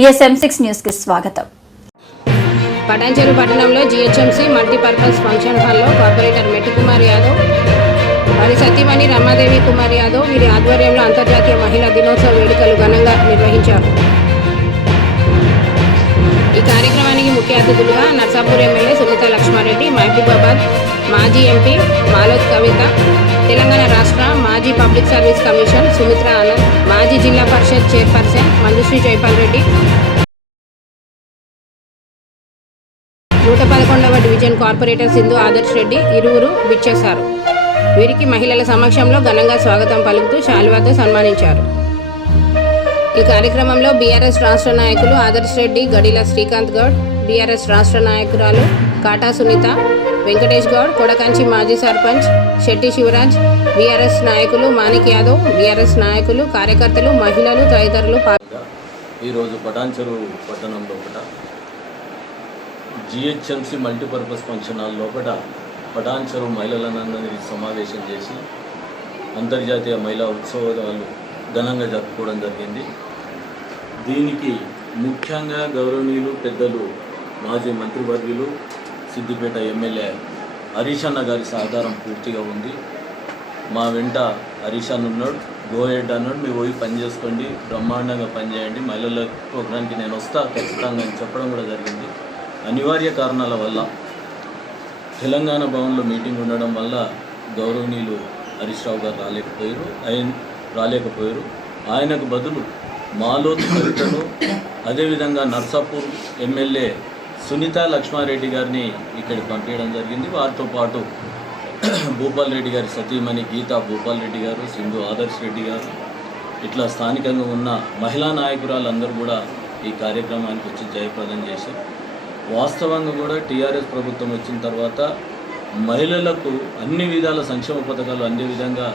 TSM six న్యూస్కి స్వాగతం. పటాన్చెరు పట్టణంలో జిహెచ్ఎంసీ మల్టీపర్పస్ ఫంక్షన్ హాల్లో కార్పొరేటర్ మెట్టి కుమార్ యాదవ్ వారి సతీమణి రమాదేవి కుమార్ యాదవ్ వీరి ఆధ్వర్యంలో అంతర్జాతీయ మహిళా దినోత్సవ వేడుకలు ఘనంగా నిర్వహించారు. ఈ కార్యక్రమానికి ముఖ్య అతిథులుగా నర్సాపూర్ ఎమ్మెల్యే సునీత లక్ష్మారెడ్డి మహబూబాబాద్ మాజీ ఎంపీ మాలోత్ కవిత తెలంగాణ రాష్ట్ర మాజీ public service commission Sumitra Anand మాజీ జిల్లా పరిషత్ చైర్పర్సన్ మంజుశ్రీ జైపాల్ రెడ్డి. నూట పదకొండవ డివిజన్ కార్పొరేటర్ సింధు ఆదర్శ్ రెడ్డి ఇరువురు విచ్చేశారు. వీరికి మహిళల సమక్షంలో ఘనంగా స్వాగతం పలుకుతూ శాలువాతో సన్మానించారు. ఈ కార్యక్రమంలో బీఆర్ఎస్ రాష్ట్ర నాయకులు ఆదర్శ్ రెడ్డి గడిల శ్రీకాంత్ గౌడ్ బీఆర్ఎస్ రాష్ట్ర నాయకురాలు కాటా సునీత వెంకటేష్ గౌడ్ కొడకంచి మాజీ సర్పంచ్ శెట్టి శివరాజ్ బీఆర్ఎస్ నాయకులు మాణిక్ యాదవ్ బీఆర్ఎస్ నాయకులు కార్యకర్తలు మహిళలు తదితరులు ఈరోజు పటాన్చెరు పట్టణం లోపల జిహెచ్ఎంసి మల్టీపర్పస్ ఫంక్షన్ హాల్ లోపల పటాన్చెరు మహిళలందరినీ సమావేశం చేసి అంతర్జాతీయ మహిళా ఉత్సవాలు ఘనంగా జరుపుకోవడం జరిగింది. దీనికి ముఖ్యంగా గౌరవనీయులు పెద్దలు మాజీ మంత్రివర్యులు సిద్దిపేట ఎమ్మెల్యే హరీష్ అన్న గారి సహకారం పూర్తిగా ఉంది. మా వెంట హరీష్ అన్న ఉన్నాడు గోహెడ్ అన్నాడు మీరు పోయి పని చేసుకోండి బ్రహ్మాండంగా పనిచేయండి మహిళల ప్రోగ్రాంకి నేను వస్తా ఖచ్చితంగా అని చెప్పడం కూడా జరిగింది. అనివార్య కారణాల వల్ల తెలంగాణ భవన్లో మీటింగ్ ఉండడం వల్ల గౌరవనీయులు హరీష్ రావు గారు రాలేకపోయారు ఆయన రాలేకపోయారు. ఆయనకు బదులు మాలోత్ కవితను అదేవిధంగా నర్సాపూర్ ఎమ్మెల్యే సునీత లక్ష్మారెడ్డి గారిని ఇక్కడికి పంపించడం జరిగింది. వారితో పాటు భూపాల్ రెడ్డి గారి సతీమణి గీతా భూపాల్ రెడ్డి గారు సింధు ఆదర్శ్ రెడ్డి గారు ఇట్లా స్థానికంగా ఉన్న మహిళా నాయకురాలందరూ కూడా ఈ కార్యక్రమానికి వచ్చి జయప్రదం చేశారు. వాస్తవంగా కూడా టీఆర్ఎస్ ప్రభుత్వం వచ్చిన తర్వాత మహిళలకు అన్ని విధాల సంక్షేమ పథకాలు అన్ని విధంగా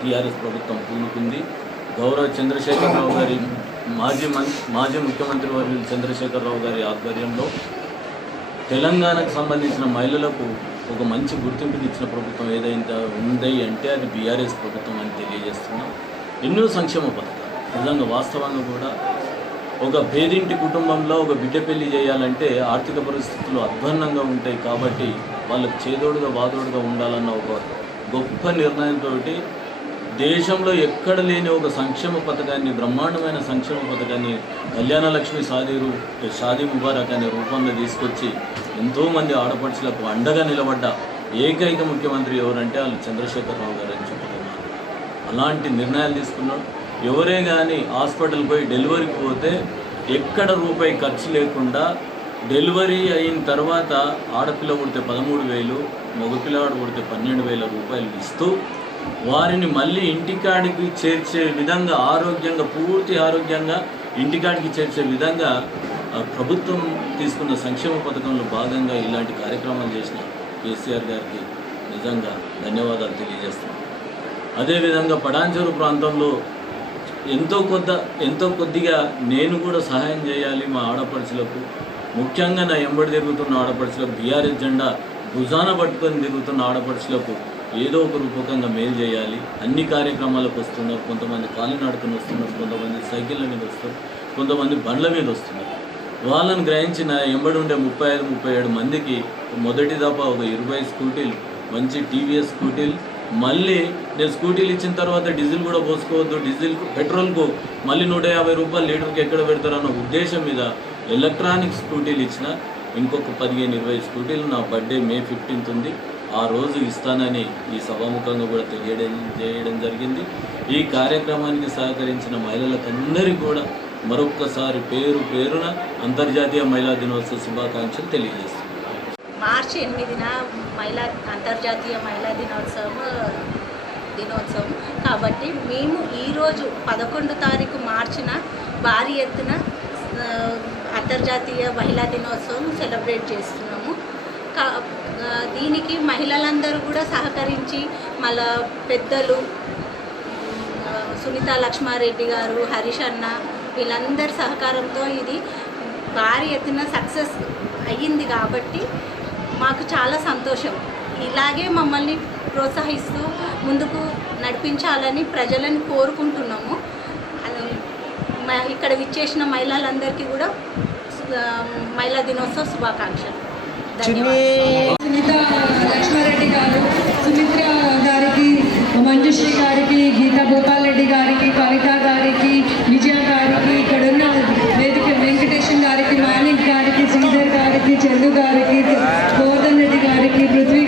టీఆర్ఎస్ ప్రభుత్వం పూనుకుంది. గౌరవ చంద్రశేఖరరావు గారి మాజీ మం మాజీ ముఖ్యమంత్రి వర్యులు చంద్రశేఖరరావు గారి ఆధ్వర్యంలో తెలంగాణకు సంబంధించిన మహిళలకు ఒక మంచి గుర్తింపుని ఇచ్చిన ప్రభుత్వం ఏదైతే ఉంది అంటే అది బీఆర్ఎస్ ప్రభుత్వం అని తెలియజేస్తున్నాం. ఎన్నో సంక్షేమ పథకాలు. నిజంగా వాస్తవంగా కూడా ఒక పేదింటి కుటుంబంలో ఒక బిడ్డ పెళ్ళి చేయాలంటే ఆర్థిక పరిస్థితులు అధ్వాన్నంగా ఉంటాయి కాబట్టి వాళ్ళకు చేదోడుగా వాదోడుగా ఉండాలన్న ఒక గొప్ప నిర్ణయంతో దేశంలో ఎక్కడ లేని ఒక సంక్షేమ పథకాన్ని బ్రహ్మాండమైన సంక్షేమ పథకాన్ని కళ్యాణ లక్ష్మి షాదీరు షాదీ ముబారక్ అనే రూపంలో తీసుకొచ్చి ఎంతోమంది ఆడపడుచులకు అండగా నిలబడ్డ ఏకైక ముఖ్యమంత్రి ఎవరంటే వాళ్ళు చంద్రశేఖరరావు గారు అని చెప్తున్నారు అలాంటి నిర్ణయాలు తీసుకున్నాడు. ఎవరే కానీ హాస్పిటల్ పోయి డెలివరీకి పోతే ఎక్కడ రూపాయి ఖర్చు లేకుండా డెలివరీ అయిన తర్వాత ఆడపిల్ల పుడితే పదమూడు వేలు మగపిల్లవాడు కొడితే పన్నెండు వేల రూపాయలు ఇస్తూ వారిని మళ్ళీ ఇంటికాడికి చేర్చే విధంగా ఆరోగ్యంగా పూర్తి ఆరోగ్యంగా ఇంటికాడికి చేర్చే విధంగా ప్రభుత్వం తీసుకున్న సంక్షేమ పథకంలో భాగంగా ఇలాంటి కార్యక్రమాలు చేసిన కేసీఆర్ గారికి నిజంగా ధన్యవాదాలు తెలియజేస్తున్నాను అదేవిధంగా పడాంచెరు ప్రాంతంలో ఎంతో కొద్ద ఎంతో కొద్దిగా నేను కూడా సహాయం చేయాలి మా ఆడపడుచులకు. ముఖ్యంగా నా ఎంబడి తిరుగుతున్న ఆడపడుచులకు బీఆర్ఎస్ జెండా భుజాన పట్టుకొని తిరుగుతున్న ఆడపడుచులకు ఏదో ఒక రూపకంగా మేలు చేయాలి. అన్ని కార్యక్రమాలకు వస్తున్నారు. కొంతమంది కాలినాడుకుని వస్తున్నారు. కొంతమంది సైకిళ్ళ మీద వస్తున్నారు. కొంతమంది బండ్ల మీద వస్తున్నారు. వాళ్ళని గ్రహించిన ఎంబడి ఉండే ముప్పై ఐదు ముప్పై ఏడు మందికి మొదటి దాపా ఒక ఇరవై స్కూటీలు మంచి టీవీఎస్ స్కూటీలు మళ్ళీ నేను స్కూటీలు ఇచ్చిన తర్వాత డీజిల్ కూడా పోసుకోవద్దు. డీజిల్ పెట్రోల్కు మళ్ళీ నూట యాభై రూపాయలు లీటర్కి ఎక్కడ పెడతారన్న ఉద్దేశం మీద ఎలక్ట్రానిక్ స్కూటీలు ఇచ్చిన ఇంకొక పదిహేను ఇరవై స్కూటీలు నా బర్త్డే మే ఫిఫ్టీన్త్ ఉంది. ఆ రోజు ఇస్తానని ఈ సభాముఖంగా కూడా తెలియడం చేయడం జరిగింది. ఈ కార్యక్రమానికి సహకరించిన మహిళలకందరికీ కూడా మరొక్కసారి పేరు పేరున అంతర్జాతీయ మహిళా దినోత్సవ శుభాకాంక్షలు తెలియజేస్తున్నాను. మార్చి ఎనిమిదిన మహిళా అంతర్జాతీయ మహిళా దినోత్సవం దినోత్సవం. కాబట్టి మేము ఈరోజు పదకొండు తారీఖు మార్చిన భారీ ఎత్తున అంతర్జాతీయ మహిళా దినోత్సవం సెలబ్రేట్ చేస్తున్నాం. దీనికి మహిళలందరూ కూడా సహకరించి మళ్ళా పెద్దలు సునీత లక్ష్మారెడ్డి గారు హరీష్ అన్న వీళ్ళందరి సహకారంతో ఇది భారీ ఎత్తున సక్సెస్ అయ్యింది కాబట్టి మాకు చాలా సంతోషం. ఇలాగే మమ్మల్ని ప్రోత్సహిస్తూ ముందుకు నడిపించాలని ప్రజలను కోరుకుంటున్నాము. ఇక్కడ విచ్చేసిన మహిళలందరికీ కూడా మహిళా దినోత్సవ శుభాకాంక్షలు. చిన్ని సునీత లక్ష్మారెడ్డి గారు సుమిత్ర గారికి మంజుశ్రీ గారికి గీతా గోపాల్ రెడ్డి గారికి కవిత గారికి విజయ గారికి ఇక్కడ ఉన్న వేదిక వెంకటేశం గారికి మాణిక్ గారికి శ్రీధర్ గారికి చందు గారికి గోవర్ధన్ రెడ్డి గారికి పృథ్వీ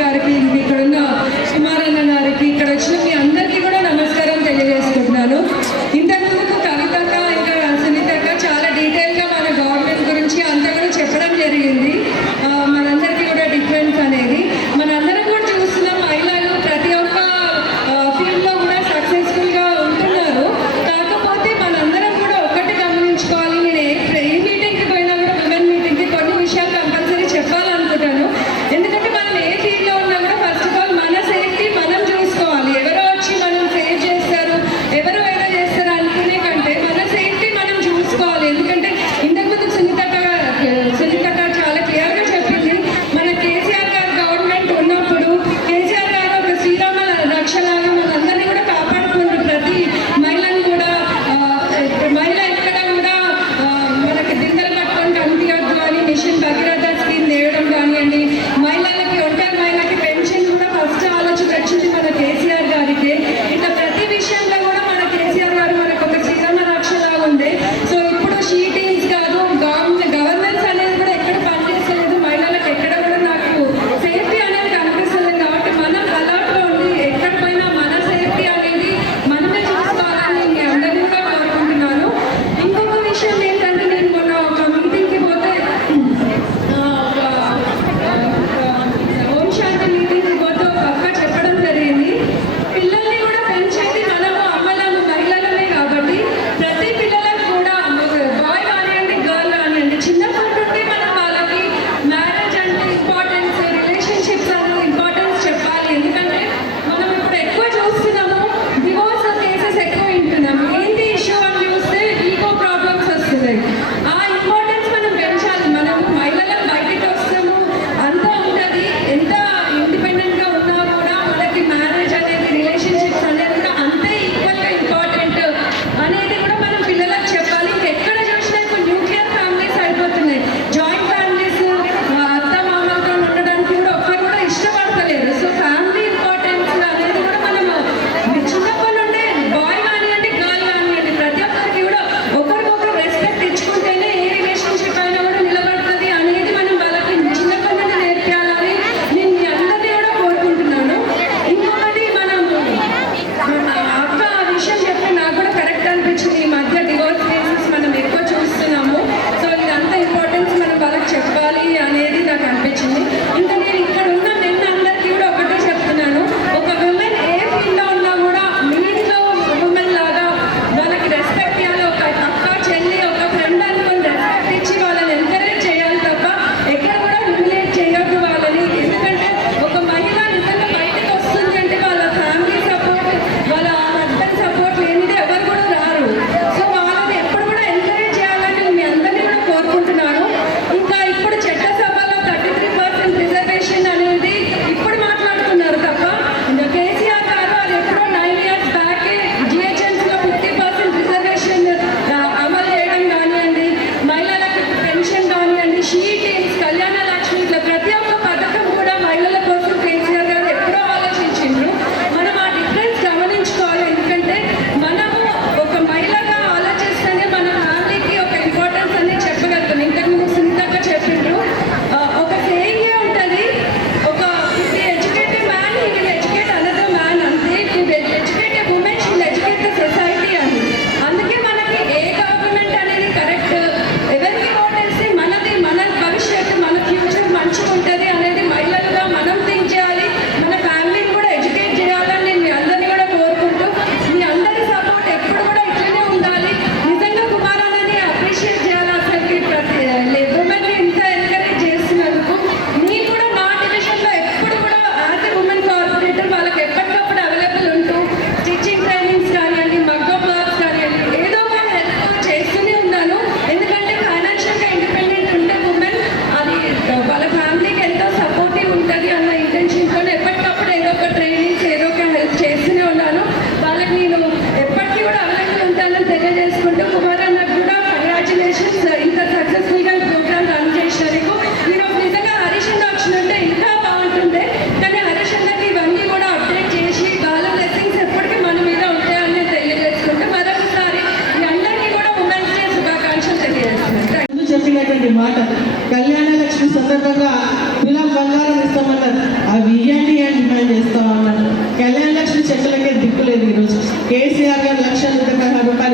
లక్షల రూపాయల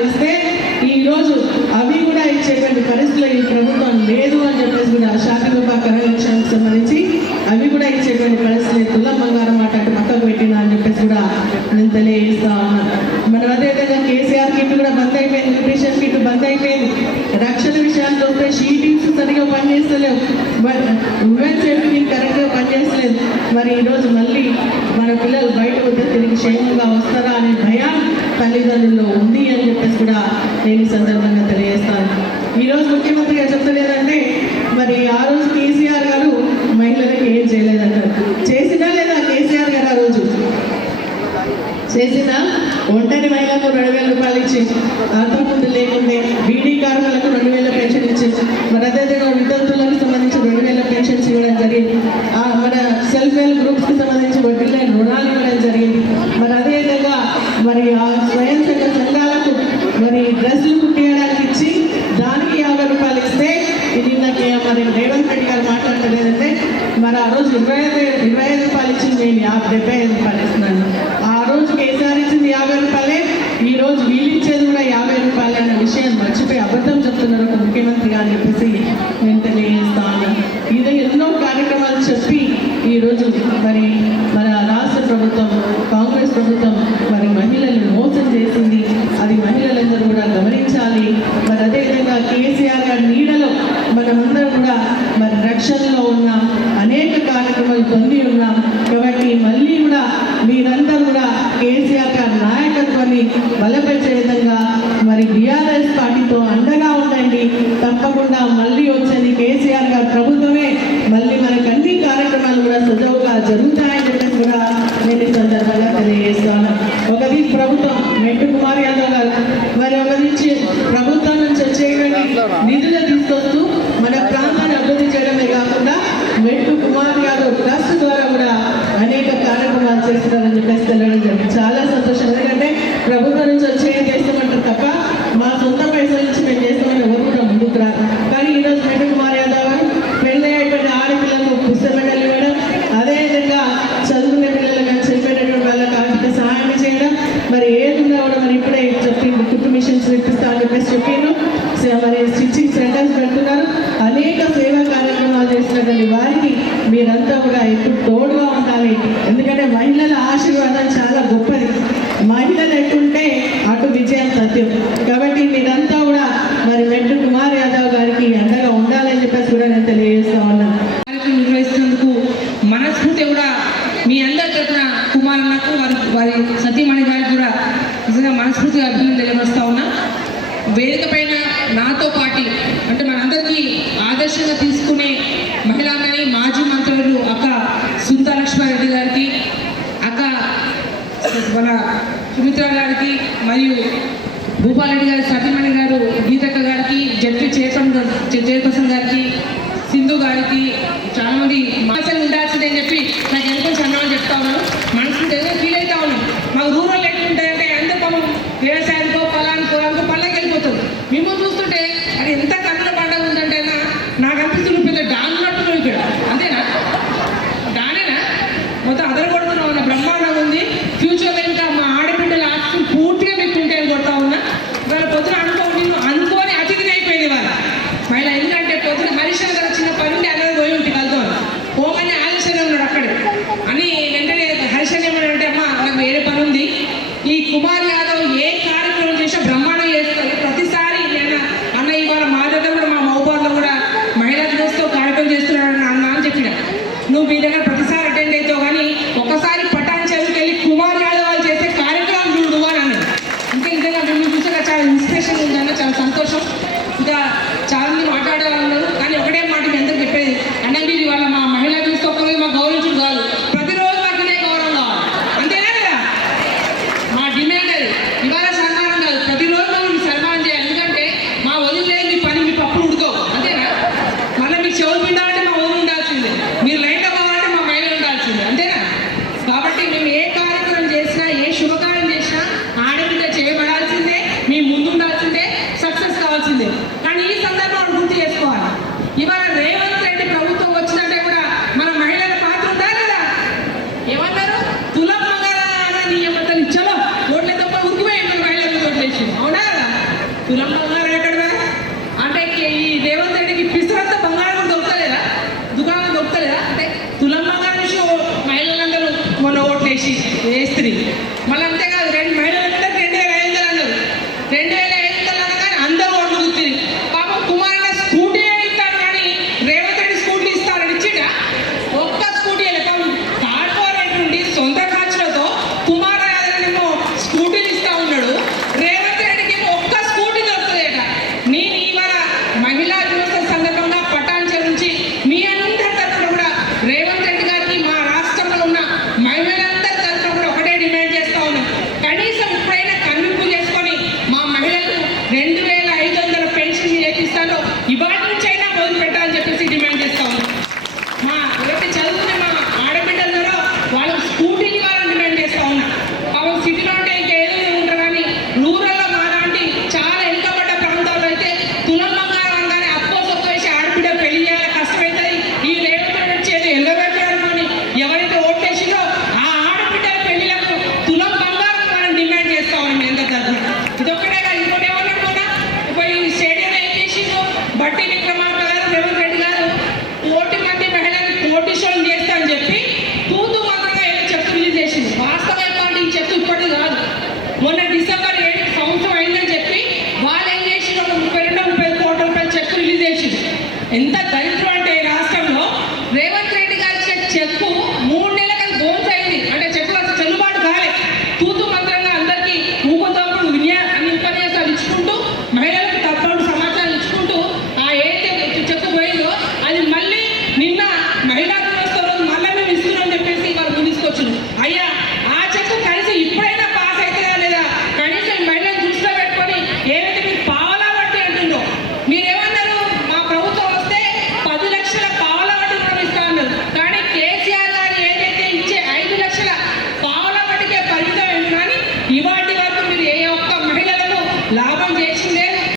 ఈరోజు అవి కూడా ఇచ్చేటువంటి పరిస్థితిలో ఈ ప్రభుత్వం లేదు అని చెప్పేసి కూడా షాపింగ్ కరెంట్ లక్ష్యానికి సంబంధించి అవి కూడా ఇచ్చేటువంటి పరిస్థితి తులం బంగారం అట్లాంటి పక్కకు పెట్టినా అని చెప్పేసి కూడా నేను తెలియజేస్తా ఉన్నాను. బంద్ అయిపోయింది న్యూట్రిషన్ కిట్ బంద్ అయిపోయింది రక్షణ విషయానికి వస్తే షీటింగ్స్ సరిగ్గా పనిచేస్తలేవు. ఉమెన్ సేఫ్టీ కిట్ కరెక్ట్గా పనిచేస్తలేదు. మరి ఈరోజు మళ్ళీ మన పిల్లలు బయట వద్ద తిరిగి క్షేమంగా వస్తారా అనే భయం తల్లిదండ్రుల్లో ఉంది అని చెప్పేసి కూడా నేను ఈ సందర్భంగా తెలియజేస్తాను. ఈరోజు ముఖ్యమంత్రిగా చెప్తలేదంటే మరి ఆ రోజు కేసీఆర్ గారు మహిళలకు ఏం చేయలేదంటారు? చేసినా లేదా కేసీఆర్ గారు ఆ రోజు? చేసినా ఒంటరి ఇచ్చి అంతకుముందు లేకుంటే బీడీ కార్మికులకు రెండు వేల పెన్షన్ ఇచ్చి మన అదేవిధంగా విద్యార్థులకు సంబంధించి రెండు వేల పెన్షన్స్ ఇవ్వడం జరిగింది. మన సెల్ఫ్ హెల్ప్ గ్రూప్స్కి సంబంధించి వడ్డీ లేని రుణాలు ఇవ్వడం జరిగింది. మరి అదేవిధంగా మరి ఆ స్వయం సంఘ సంఘాలకు మరి డ్రెస్సులు కుట్టేయడానికి ఇచ్చి దానికి యాభై రూపాయలు ఇస్తే ఇది నాకు మరి రేవంత్ రెడ్డి గారు మాట్లాడలేదంటే మరి ఆ రోజు ఇరవై ఐదు ఇరవై ఐదు రూపాయలు ఇచ్చింది నేను డెబ్బై ఐదు రూపాయలు ఇస్తున్నాను. ఆ రోజు కేసీఆర్ ఇచ్చింది యాభై రూపాయలే? ఈరోజు వీలిచ్చేది కూడా యాభై రూపాయలు అన్న విషయాన్ని మర్చిపోయి అబద్ధం చెప్తున్నారు ఒక ముఖ్యమంత్రి గారు చెప్పేసి వెంటనే Dale. you guys participación en el teléfono.